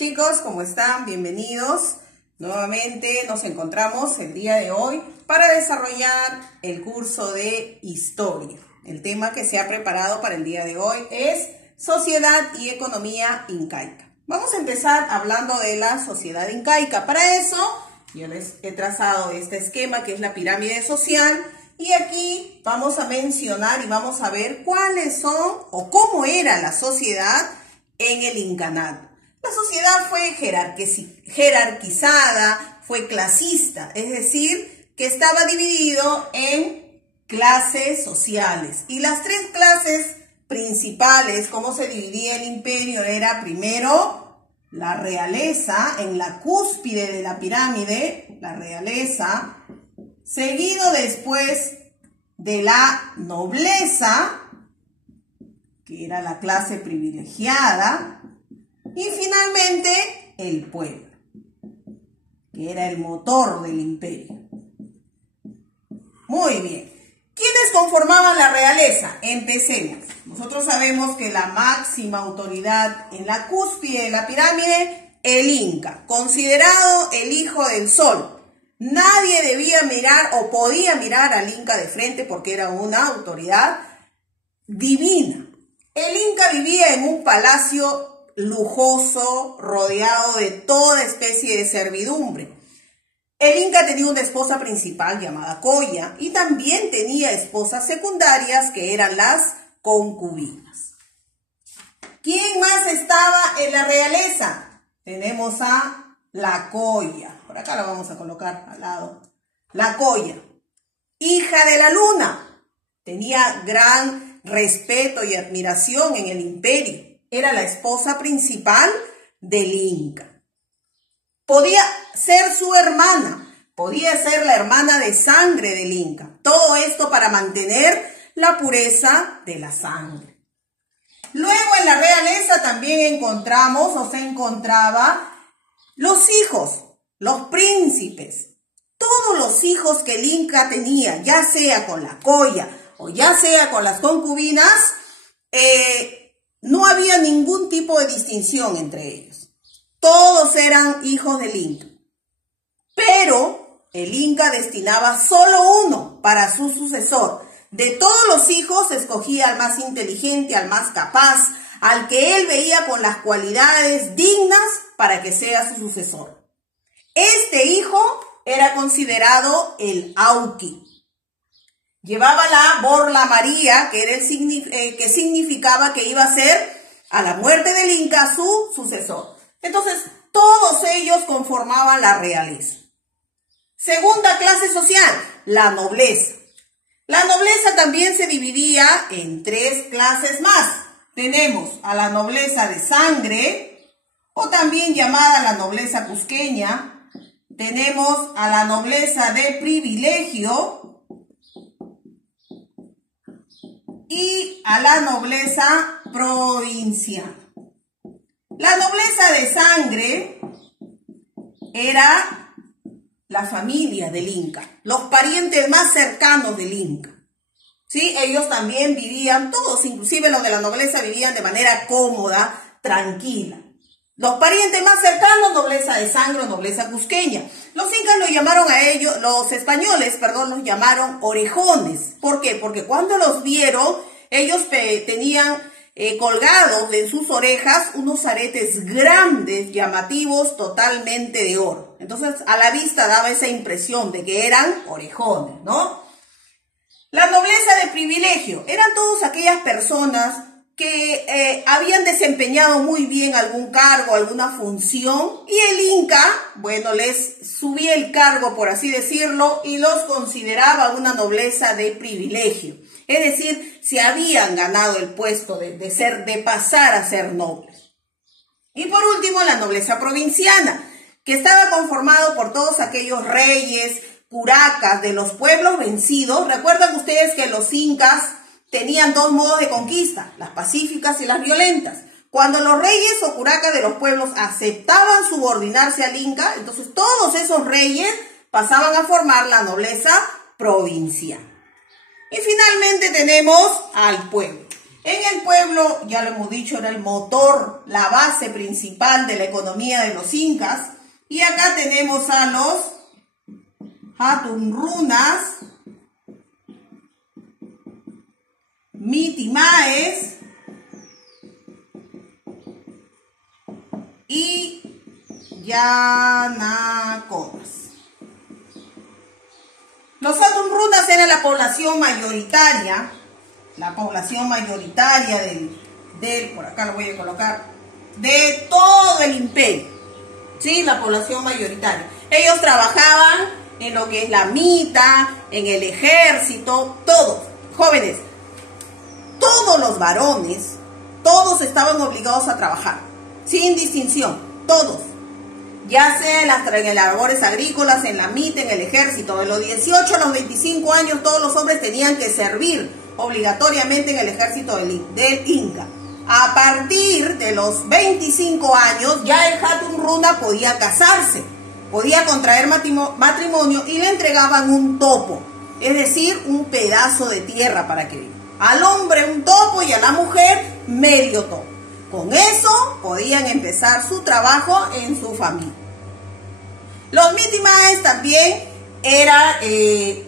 Chicos, ¿cómo están? Bienvenidos. Nuevamente nos encontramos el día de hoy para desarrollar el curso de Historia. El tema que se ha preparado para el día de hoy es Sociedad y Economía Incaica. Vamos a empezar hablando de la sociedad incaica. Para eso, yo les he trazado este esquema que es la pirámide social. Y aquí vamos a mencionar y vamos a ver cuáles son o cómo era la sociedad en el incanato. La sociedad fue jerarquizada, fue clasista, es decir, que estaba dividido en clases sociales. Y las tres clases principales, cómo se dividía el imperio, era primero la realeza, en la cúspide de la pirámide, la realeza, seguido después de la nobleza, que era la clase privilegiada, y finalmente el pueblo, que era el motor del imperio. Muy bien. ¿Quiénes conformaban la realeza? Empecemos. Nosotros sabemos que la máxima autoridad en la cúspide de la pirámide, el Inca, considerado el hijo del sol. Nadie debía mirar o podía mirar al Inca de frente porque era una autoridad divina. El Inca vivía en un palacio lujoso, rodeado de toda especie de servidumbre. El Inca tenía una esposa principal llamada Coya y también tenía esposas secundarias que eran las concubinas. ¿Quién más estaba en la realeza? Tenemos a la Coya. Por acá la vamos a colocar al lado. La Coya, hija de la luna, tenía gran respeto y admiración en el imperio. Era la esposa principal del Inca. Podía ser su hermana, podía ser la hermana de sangre del Inca. Todo esto para mantener la pureza de la sangre. Luego en la realeza también encontramos o se encontraba los hijos, los príncipes. Todos los hijos que el Inca tenía, ya sea con la Coya o ya sea con las concubinas, no había ningún tipo de distinción entre ellos. Todos eran hijos del Inca. Pero el Inca destinaba solo uno para su sucesor. De todos los hijos escogía al más inteligente, al más capaz, al que él veía con las cualidades dignas para que sea su sucesor. Este hijo era considerado el Auqui. Llevaba la borla María, que era que significaba que iba a ser a la muerte del Inca su sucesor. Entonces, todos ellos conformaban la realeza. Segunda clase social, la nobleza. La nobleza también se dividía en tres clases más. Tenemos a la nobleza de sangre, o también llamada la nobleza cusqueña. Tenemos a la nobleza de privilegio y a la nobleza provincial. La nobleza de sangre era la familia del Inca, los parientes más cercanos del Inca. ¿Sí? Ellos también vivían, todos, inclusive los de la nobleza, vivían de manera cómoda, tranquila. Los parientes más cercanos, nobleza de sangre o nobleza cusqueña. Los incas los llamaron a ellos, los españoles, los llamaron orejones. ¿Por qué? Porque cuando los vieron, ellos tenían colgados en sus orejas unos aretes grandes, llamativos, totalmente de oro. Entonces, a la vista daba esa impresión de que eran orejones, ¿no? La nobleza de privilegio. Eran todas aquellas personas que habían desempeñado muy bien algún cargo, alguna función, y el Inca, bueno, les subía el cargo, por así decirlo, y los consideraba una nobleza de privilegio. Es decir, se habían ganado el puesto de pasar a ser nobles. Y por último, la nobleza provinciana, que estaba conformado por todos aquellos reyes, curacas de los pueblos vencidos. Recuerdan ustedes que los incas tenían dos modos de conquista, las pacíficas y las violentas. Cuando los reyes o curacas de los pueblos aceptaban subordinarse al Inca, entonces todos esos reyes pasaban a formar la nobleza provincial. Y finalmente tenemos al pueblo. En el pueblo, ya lo hemos dicho, era el motor, la base principal de la economía de los incas. Y acá tenemos a los Hatunrunas, Mitimaes y Yanaconas. Los Hatunrunas eran la población mayoritaria por acá lo voy a colocar, de todo el imperio, ¿sí? La población mayoritaria. Ellos trabajaban en lo que es la mita, en el ejército, todos, jóvenes, todos los varones, todos estaban obligados a trabajar, sin distinción, todos. Ya sea en las labores agrícolas, en la mita, en el ejército. De los 18 a los 25 años todos los hombres tenían que servir obligatoriamente en el ejército del Inca. A partir de los 25 años ya el Hatunruna podía casarse, podía contraer matrimonio y le entregaban un topo, es decir, un pedazo de tierra para que viva. Al hombre un topo y a la mujer medio topo. Con eso podían empezar su trabajo en su familia. Los Mitimaes también era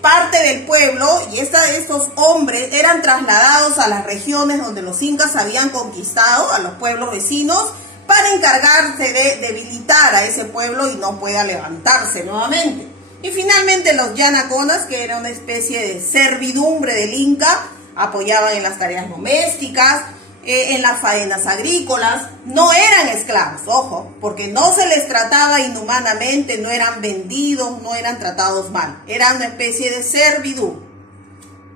parte del pueblo y estos hombres eran trasladados a las regiones donde los incas habían conquistado, a los pueblos vecinos, para encargarse de debilitar a ese pueblo y no pueda levantarse nuevamente. Y finalmente los Yanaconas, que era una especie de servidumbre del Inca, apoyaban en las tareas domésticas, en las faenas agrícolas. No eran esclavos, ojo, porque no se les trataba inhumanamente, no eran vendidos, no eran tratados mal, eran una especie de servidumbre.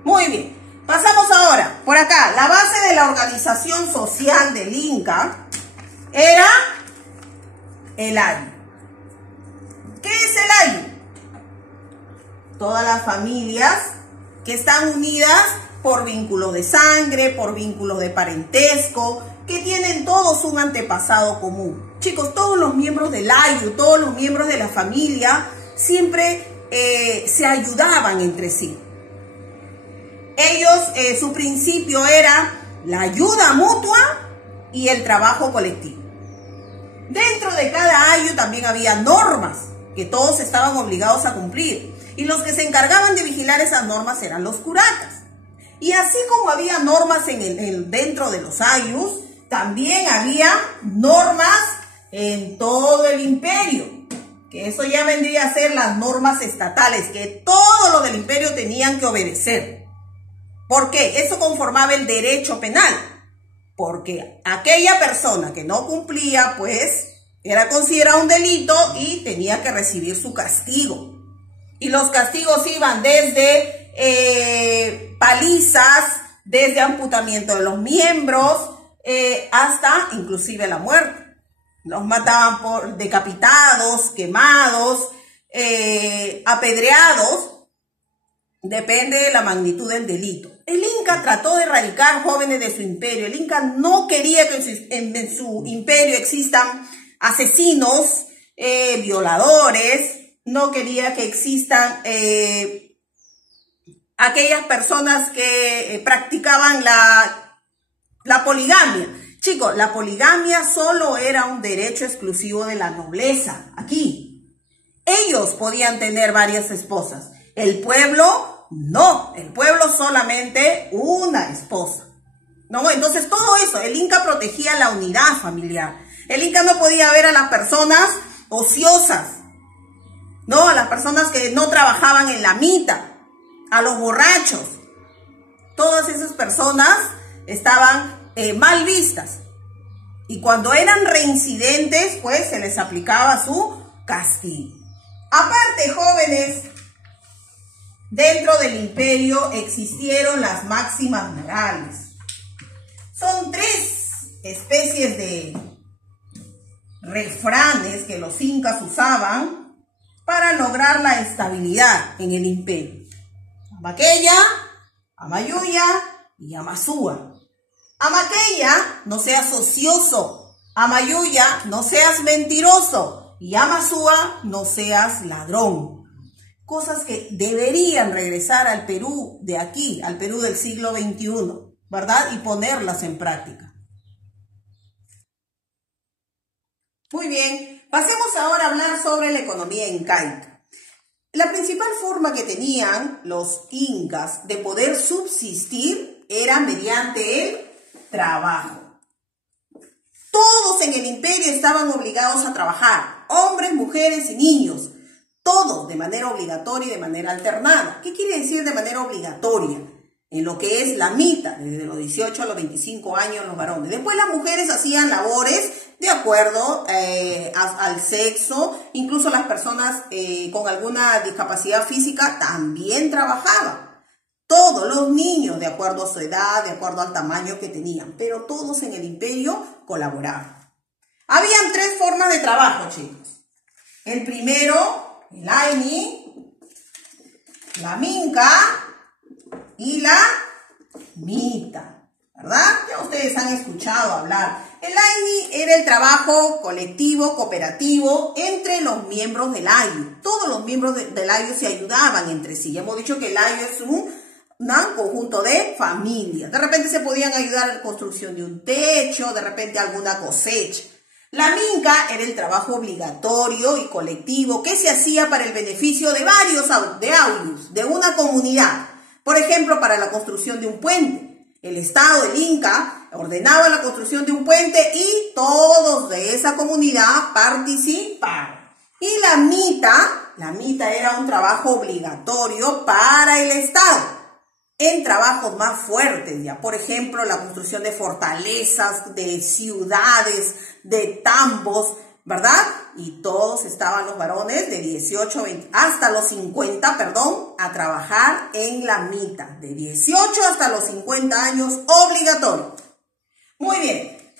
Muy bien, pasamos ahora, por acá, la base de la organización social del Inca era el ayu. ¿Qué es el ayu? Todas las familias que están unidas por vínculos de sangre, por vínculos de parentesco, que tienen todos un antepasado común. Chicos, todos los miembros del ayu, todos los miembros de la familia, siempre se ayudaban entre sí. Ellos, su principio era la ayuda mutua y el trabajo colectivo. Dentro de cada ayu también había normas que todos estaban obligados a cumplir. Y los que se encargaban de vigilar esas normas eran los curatas. Y así como había normas dentro de los ayus, también había normas en todo el imperio. Que eso ya vendría a ser las normas estatales, que todo lo del imperio tenían que obedecer. ¿Por qué? Eso conformaba el derecho penal. Porque aquella persona que no cumplía, pues, era considerado un delito y tenía que recibir su castigo. Y los castigos iban desde palizas, desde amputamiento de los miembros, hasta inclusive la muerte. Los mataban por decapitados, quemados, apedreados, depende de la magnitud del delito. El Inca trató de erradicar jóvenes de su imperio. El Inca no quería que en su imperio existan asesinos, violadores, no quería que existan aquellas personas que practicaban la poligamia. Chicos, la poligamia solo era un derecho exclusivo de la nobleza. Aquí, ellos podían tener varias esposas. El pueblo, no. El pueblo solamente una esposa. ¿No? Entonces, todo eso, el Inca protegía la unidad familiar. El Inca no podía ver a las personas ociosas, ¿no? A las personas que no trabajaban en la mita, a los borrachos. Todas esas personas estaban mal vistas. Y cuando eran reincidentes, pues se les aplicaba su castigo. Aparte, jóvenes, dentro del imperio existieron las máximas morales. Son 3 especies de refranes que los incas usaban para lograr la estabilidad en el imperio. Amaqueya, Amayuya y Amasúa. Amaqueya, no seas ocioso. Amayuya, no seas mentiroso. Y Amasúa, no seas ladrón. Cosas que deberían regresar al Perú de aquí, al Perú del siglo XXI. ¿verdad? Y ponerlas en práctica. Muy bien, pasemos ahora a hablar sobre la economía incaica. La principal forma que tenían los incas de poder subsistir era mediante el trabajo. Todos en el imperio estaban obligados a trabajar, hombres, mujeres y niños, todos de manera obligatoria y de manera alternada. ¿Qué quiere decir de manera obligatoria? En lo que es la mita, desde los 18 a los 25 años los varones. Después las mujeres hacían labores de acuerdo al sexo, incluso las personas con alguna discapacidad física también trabajaban. Todos los niños de acuerdo a su edad, de acuerdo al tamaño que tenían, pero todos en el imperio colaboraban. Habían tres formas de trabajo, chicos. El primero, el aini, la minca y la mita, ¿verdad? Ya ustedes han escuchado hablar. El aini era el trabajo colectivo, cooperativo entre los miembros del ayu. Todos los miembros del ayu se ayudaban entre sí. Ya hemos dicho que el ayu es un conjunto de familias. De repente se podían ayudar en la construcción de un techo, de repente alguna cosecha. La minca era el trabajo obligatorio y colectivo que se hacía para el beneficio de varios ayllus, de una comunidad. Por ejemplo, para la construcción de un puente. El Estado, el Inca, ordenaba la construcción de un puente y todos de esa comunidad participaban. Y la mita era un trabajo obligatorio para el Estado. En trabajos más fuertes, ya por ejemplo, la construcción de fortalezas, de ciudades, de tambos, ¿verdad? Y todos estaban los varones de 18 hasta los 50, a trabajar en la mita. De 18 hasta los 50 años, obligatorio. Muy bien.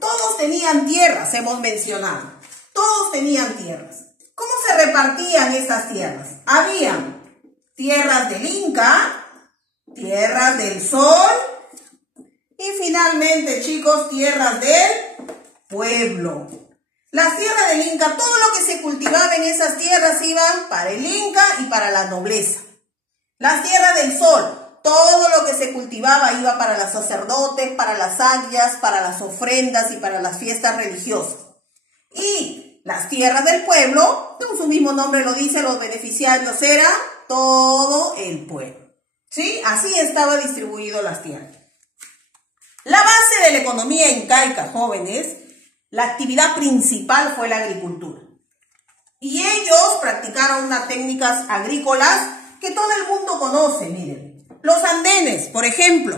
Todos tenían tierras, hemos mencionado. Todos tenían tierras. ¿Cómo se repartían estas tierras? Habían tierras del Inca, tierras del Sol y finalmente, chicos, tierras del pueblo. Las tierras del Inca, todo lo que se cultivaba en esas tierras iban para el Inca y para la nobleza. Las tierras del Sol, todo lo que se cultivaba iba para los sacerdotes, para las agyas, para las ofrendas y para las fiestas religiosas. Y las tierras del pueblo, como su mismo nombre lo dice, los beneficiarios eran todo el pueblo. ¿Sí? Así estaba distribuido las tierras. La base de la economía incaica, jóvenes, la actividad principal fue la agricultura. Y ellos practicaron unas técnicas agrícolas que todo el mundo conoce, miren. Los andenes, por ejemplo,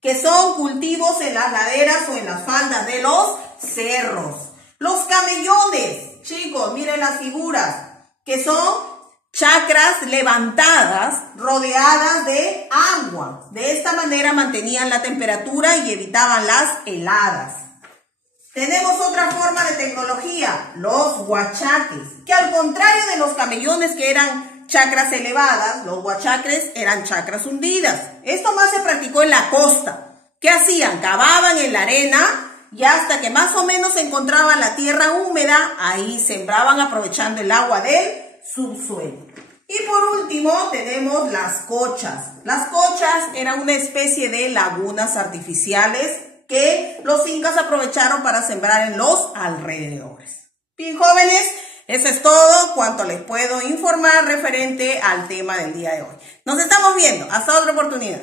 que son cultivos en las laderas o en las faldas de los cerros. Los camellones, chicos, miren las figuras, que son chacras levantadas, rodeadas de agua. De esta manera mantenían la temperatura y evitaban las heladas. Tenemos otra forma de tecnología, los huachaques, que al contrario de los camellones que eran chacras elevadas, los huachacres eran chacras hundidas. Esto más se practicó en la costa. ¿Qué hacían? Cavaban en la arena y hasta que más o menos encontraban la tierra húmeda, ahí sembraban aprovechando el agua del subsuelo. Y por último tenemos las cochas. Las cochas eran una especie de lagunas artificiales que los incas aprovecharon para sembrar en los alrededores. Bien, jóvenes, eso es todo cuanto les puedo informar referente al tema del día de hoy. Nos estamos viendo. Hasta otra oportunidad.